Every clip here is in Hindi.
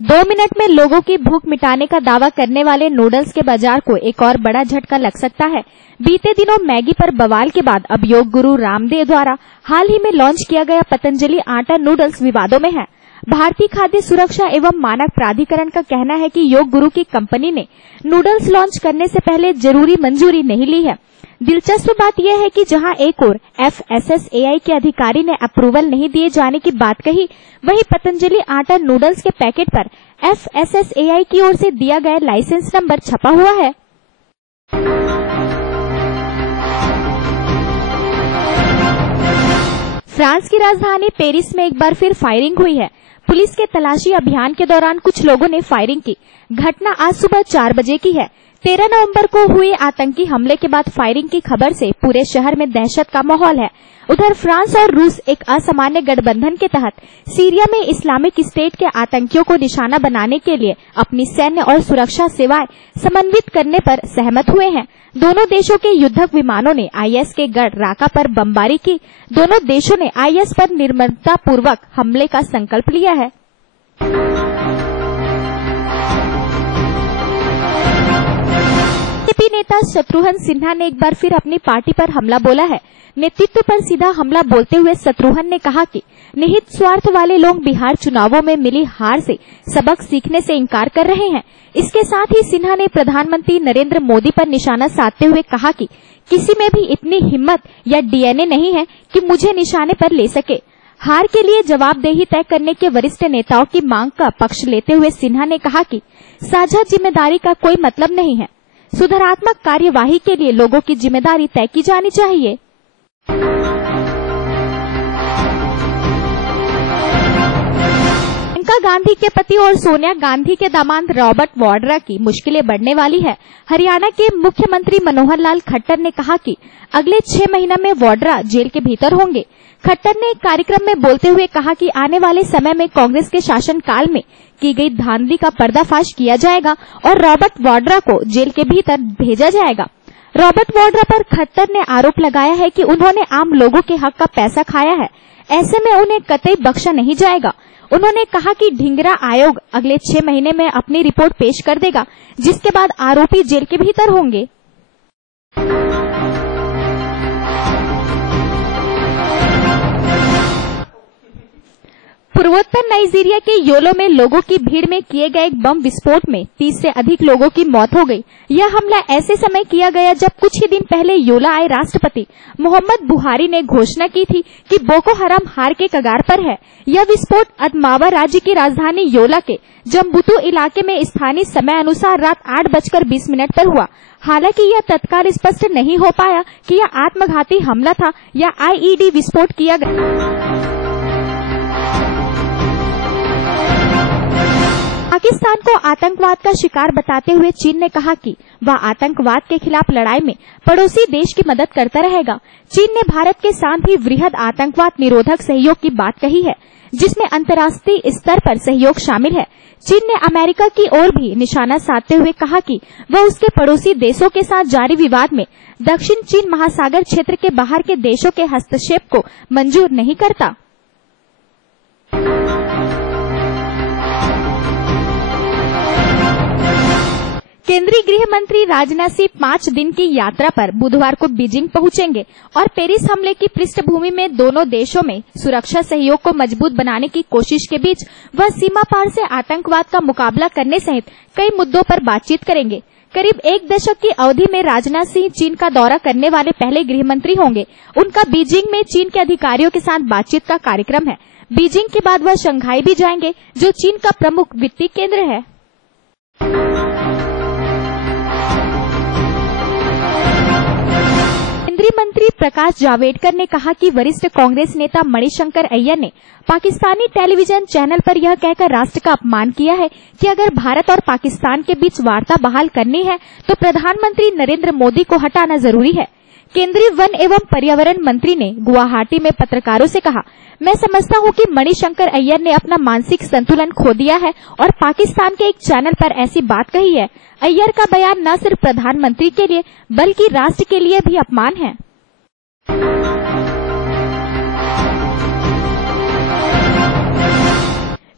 2 मिनट में लोगों की भूख मिटाने का दावा करने वाले नूडल्स के बाजार को एक और बड़ा झटका लग सकता है। बीते दिनों मैगी पर बवाल के बाद अब योग गुरु रामदेव द्वारा हाल ही में लॉन्च किया गया पतंजलि आटा नूडल्स विवादों में है। भारतीय खाद्य सुरक्षा एवं मानक प्राधिकरण का कहना है कि योग गुरु की कंपनी ने नूडल्स लॉन्च करने से पहले जरूरी मंजूरी नहीं ली है। दिलचस्प बात यह है कि जहां एक ओर FSSAI के अधिकारी ने अप्रूवल नहीं दिए जाने की बात कही, वहीं पतंजलि आटा नूडल्स के पैकेट पर FSSAI की ओर से दिया गया लाइसेंस नंबर छपा हुआ है। फ्रांस की राजधानी पेरिस में एक बार फिर फायरिंग हुई है। पुलिस के तलाशी अभियान के दौरान कुछ लोगों ने फायरिंग की। घटना आज सुबह 4 बजे की है। 13 नवंबर को हुए आतंकी हमले के बाद फायरिंग की खबर से पूरे शहर में दहशत का माहौल है। उधर फ्रांस और रूस एक असामान्य गठबंधन के तहत सीरिया में इस्लामिक स्टेट के आतंकियों को निशाना बनाने के लिए अपनी सैन्य और सुरक्षा सेवाएं समन्वित करने पर सहमत हुए हैं। दोनों देशों के युद्धक विमानों ने IS के गढ़ राका पर बमबारी की। दोनों देशों ने IS पर निर्ममतापूर्वक हमले का संकल्प लिया है। बीजेपी नेता शत्रुघ्न सिन्हा ने एक बार फिर अपनी पार्टी पर हमला बोला है। नेतृत्व पर सीधा हमला बोलते हुए शत्रुघ्न ने कहा कि निहित स्वार्थ वाले लोग बिहार चुनावों में मिली हार से सबक सीखने से इनकार कर रहे हैं। इसके साथ ही सिन्हा ने प्रधानमंत्री नरेंद्र मोदी पर निशाना साधते हुए कहा कि किसी में भी इतनी हिम्मत या DNA नहीं है कि मुझे निशाने पर ले सके। हार के लिए जवाबदेही तय करने के वरिष्ठ नेताओं की मांग का पक्ष लेते हुए सिन्हा ने कहा कि साझा जिम्मेदारी का कोई मतलब नहीं है। सुधारात्मक कार्यवाही के लिए लोगों की जिम्मेदारी तय की जानी चाहिए। प्रियंका गांधी के पति और सोनिया गांधी के दामाद रॉबर्ट वाड्रा की मुश्किलें बढ़ने वाली है। हरियाणा के मुख्यमंत्री मनोहर लाल खट्टर ने कहा कि अगले 6 महीने में वाड्रा जेल के भीतर होंगे। खट्टर ने एक कार्यक्रम में बोलते हुए कहा कि आने वाले समय में कांग्रेस के शासनकाल में की गई धांधली का पर्दाफाश किया जाएगा और रॉबर्ट वाड्रा को जेल के भीतर भेजा जाएगा। रॉबर्ट वाड्रा पर खट्टर ने आरोप लगाया है कि उन्होंने आम लोगों के हक का पैसा खाया है। ऐसे में उन्हें कतई बख्शा नहीं जाएगा। उन्होंने कहा कि ढींगरा आयोग अगले 6 महीने में अपनी रिपोर्ट पेश कर देगा, जिसके बाद आरोपी जेल के भीतर होंगे। पूर्वोत्तर नाइजीरिया के योलो में लोगों की भीड़ में किए गए एक बम विस्फोट में 30 से अधिक लोगों की मौत हो गई। यह हमला ऐसे समय किया गया जब कुछ ही दिन पहले योला आए राष्ट्रपति मोहम्मद बुहारी ने घोषणा की थी कि बोको हराम हार के कगार पर है। यह विस्फोट अदमावा राज्य की राजधानी योला के जम्बुतू इलाके में स्थानीय समय अनुसार रात 8:20 पर हुआ। हालांकि यह तत्काल स्पष्ट नहीं हो पाया कि यह आत्मघाती हमला था या IED विस्फोट किया गया। पाकिस्तान को आतंकवाद का शिकार बताते हुए चीन ने कहा कि वह आतंकवाद के खिलाफ लड़ाई में पड़ोसी देश की मदद करता रहेगा। चीन ने भारत के साथ भी वृहद आतंकवाद निरोधक सहयोग की बात कही है, जिसमें अंतर्राष्ट्रीय स्तर पर सहयोग शामिल है। चीन ने अमेरिका की ओर भी निशाना साधते हुए कहा कि वह उसके पड़ोसी देशों के साथ जारी विवाद में दक्षिण चीन महासागर क्षेत्र के बाहर के देशों के हस्तक्षेप को मंजूर नहीं करता। केंद्रीय गृह मंत्री राजनाथ सिंह 5 दिन की यात्रा पर बुधवार को बीजिंग पहुंचेंगे और पेरिस हमले की पृष्ठभूमि में दोनों देशों में सुरक्षा सहयोग को मजबूत बनाने की कोशिश के बीच वह सीमा पार से आतंकवाद का मुकाबला करने सहित कई मुद्दों पर बातचीत करेंगे। करीब 1 दशक की अवधि में राजनाथ सिंह चीन का दौरा करने वाले पहले गृह मंत्री होंगे। उनका बीजिंग में चीन के अधिकारियों के साथ बातचीत का कार्यक्रम है। बीजिंग के बाद वह शंघाई भी जाएंगे, जो चीन का प्रमुख वित्तीय केंद्र है। केंद्रीय मंत्री प्रकाश जावड़ेकर ने कहा कि वरिष्ठ कांग्रेस नेता मणिशंकर अय्यर ने पाकिस्तानी टेलीविजन चैनल पर यह कहकर राष्ट्र का अपमान किया है कि अगर भारत और पाकिस्तान के बीच वार्ता बहाल करनी है तो प्रधानमंत्री नरेंद्र मोदी को हटाना जरूरी है। केंद्रीय वन एवं पर्यावरण मंत्री ने गुवाहाटी में पत्रकारों से कहा, मैं समझता हूं कि मणिशंकर अय्यर ने अपना मानसिक संतुलन खो दिया है और पाकिस्तान के एक चैनल पर ऐसी बात कही है। अय्यर का बयान न सिर्फ प्रधानमंत्री के लिए बल्कि राष्ट्र के लिए भी अपमान है।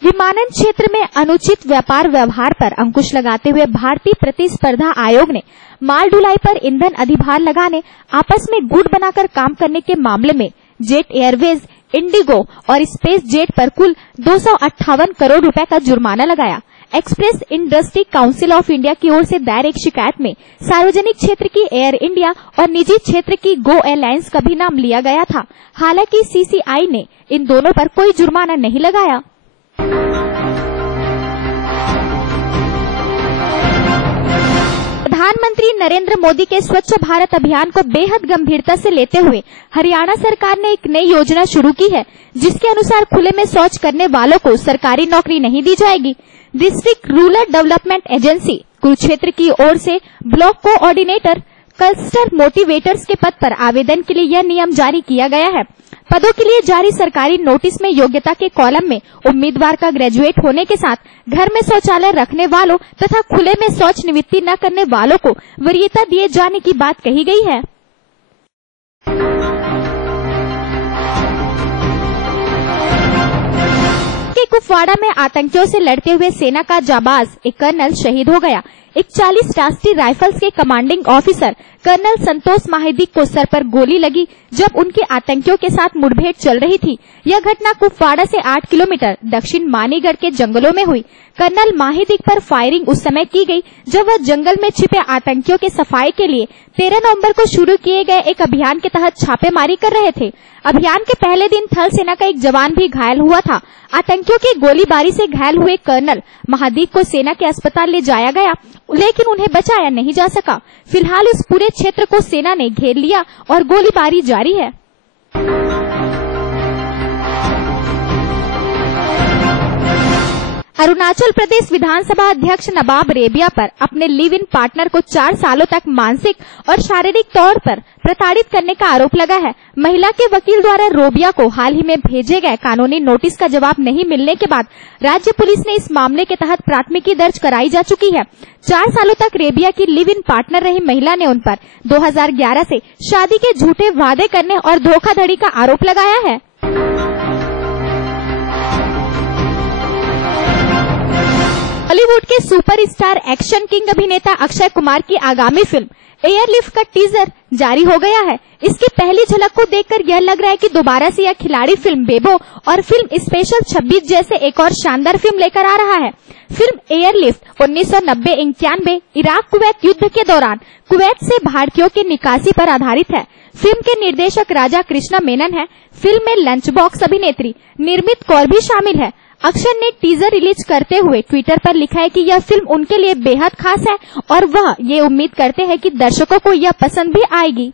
विमानन क्षेत्र में अनुचित व्यापार व्यवहार पर अंकुश लगाते हुए भारतीय प्रतिस्पर्धा आयोग ने माल ढुलाई पर ईंधन अधिभार लगाने, आपस में गुट बनाकर काम करने के मामले में जेट एयरवेज, इंडिगो और स्पेस जेट पर कुल 258 करोड़ रुपए का जुर्माना लगाया। Express industry council of India की ओर से दायर एक शिकायत में सार्वजनिक क्षेत्र की एयर इंडिया और निजी क्षेत्र की गो एयरलाइंस का भी नाम लिया गया था। हालांकि सीसीआई ने इन दोनों पर कोई जुर्माना नहीं लगाया। प्रधानमंत्री नरेंद्र मोदी के स्वच्छ भारत अभियान को बेहद गंभीरता से लेते हुए हरियाणा सरकार ने एक नई योजना शुरू की है, जिसके अनुसार खुले में शौच करने वालों को सरकारी नौकरी नहीं दी जाएगी। District rural development agency Kurukshetra की ओर से ब्लॉक कोऑर्डिनेटर, क्लस्टर मोटिवेटर्स के पद पर आवेदन के लिए यह नियम जारी किया गया है। पदों के लिए जारी सरकारी नोटिस में योग्यता के कॉलम में उम्मीदवार का ग्रेजुएट होने के साथ घर में शौचालय रखने वालों तथा खुले में शौच निवृत्ति न करने वालों को वरीयता दिए जाने की बात कही गई है। कुपवाड़ा में आतंकियों से लड़ते हुए सेना का जाबाज एक कर्नल शहीद हो गया। 41 राष्ट्रीय राइफल्स के कमांडिंग ऑफिसर कर्नल संतोष महादिक को सर पर गोली लगी जब उनकी आतंकियों के साथ मुठभेड़ चल रही थी। यह घटना कुपवाड़ा से 8 किलोमीटर दक्षिण मानीगढ़ के जंगलों में हुई। कर्नल महादिक पर फायरिंग उस समय की गई जब वह जंगल में छिपे आतंकियों के सफाई के लिए 13 नवंबर को शुरू किए गए एक अभियान के तहत छापेमारी कर रहे थे। अभियान के पहले दिन थल सेना का एक जवान भी घायल हुआ था। आतंकियों की गोलीबारी से घायल हुए कर्नल महादिक को सेना के अस्पताल ले जाया गया, लेकिन उन्हें बचाया नहीं जा सका। फिलहाल उस पूरे क्षेत्र को सेना ने घेर लिया और गोलीबारी जारी है। अरुणाचल प्रदेश विधानसभा अध्यक्ष नवाब रेबिया पर अपने लिव इन पार्टनर को 4 सालों तक मानसिक और शारीरिक तौर पर प्रताड़ित करने का आरोप लगा है। महिला के वकील द्वारा रेबिया को हाल ही में भेजे गए कानूनी नोटिस का जवाब नहीं मिलने के बाद राज्य पुलिस ने इस मामले के तहत प्राथमिकी दर्ज कराई जा चुकी है। 4 सालों तक रेबिया की लिव इन पार्टनर रही महिला ने उन पर 2011 से शादी के झूठे वादे करने और धोखाधड़ी का आरोप लगाया है। बॉलीवुड के सुपरस्टार एक्शन किंग अभिनेता अक्षय कुमार की आगामी फिल्म एयरलिफ्ट का टीजर जारी हो गया है। इसकी पहली झलक को देखकर यह लग रहा है कि दोबारा से यह खिलाड़ी फिल्म बेबो और फिल्म स्पेशल 26 जैसे एक और शानदार फिल्म लेकर आ रहा है। फिल्म एयरलिफ्ट 1990-91 इराक कुवैत युद्ध के दौरान कुवैत से भारतीयों की निकासी पर आधारित है। फिल्म के निर्देशक राजा कृष्णा मेनन है। फिल्म में लंच बॉक्स अभिनेत्री निर्मित कौर भी शामिल है। अक्षय ने टीजर रिलीज करते हुए ट्विटर पर लिखा है कि यह फिल्म उनके लिए बेहद खास है और वह ये उम्मीद करते हैं कि दर्शकों को यह पसंद भी आएगी।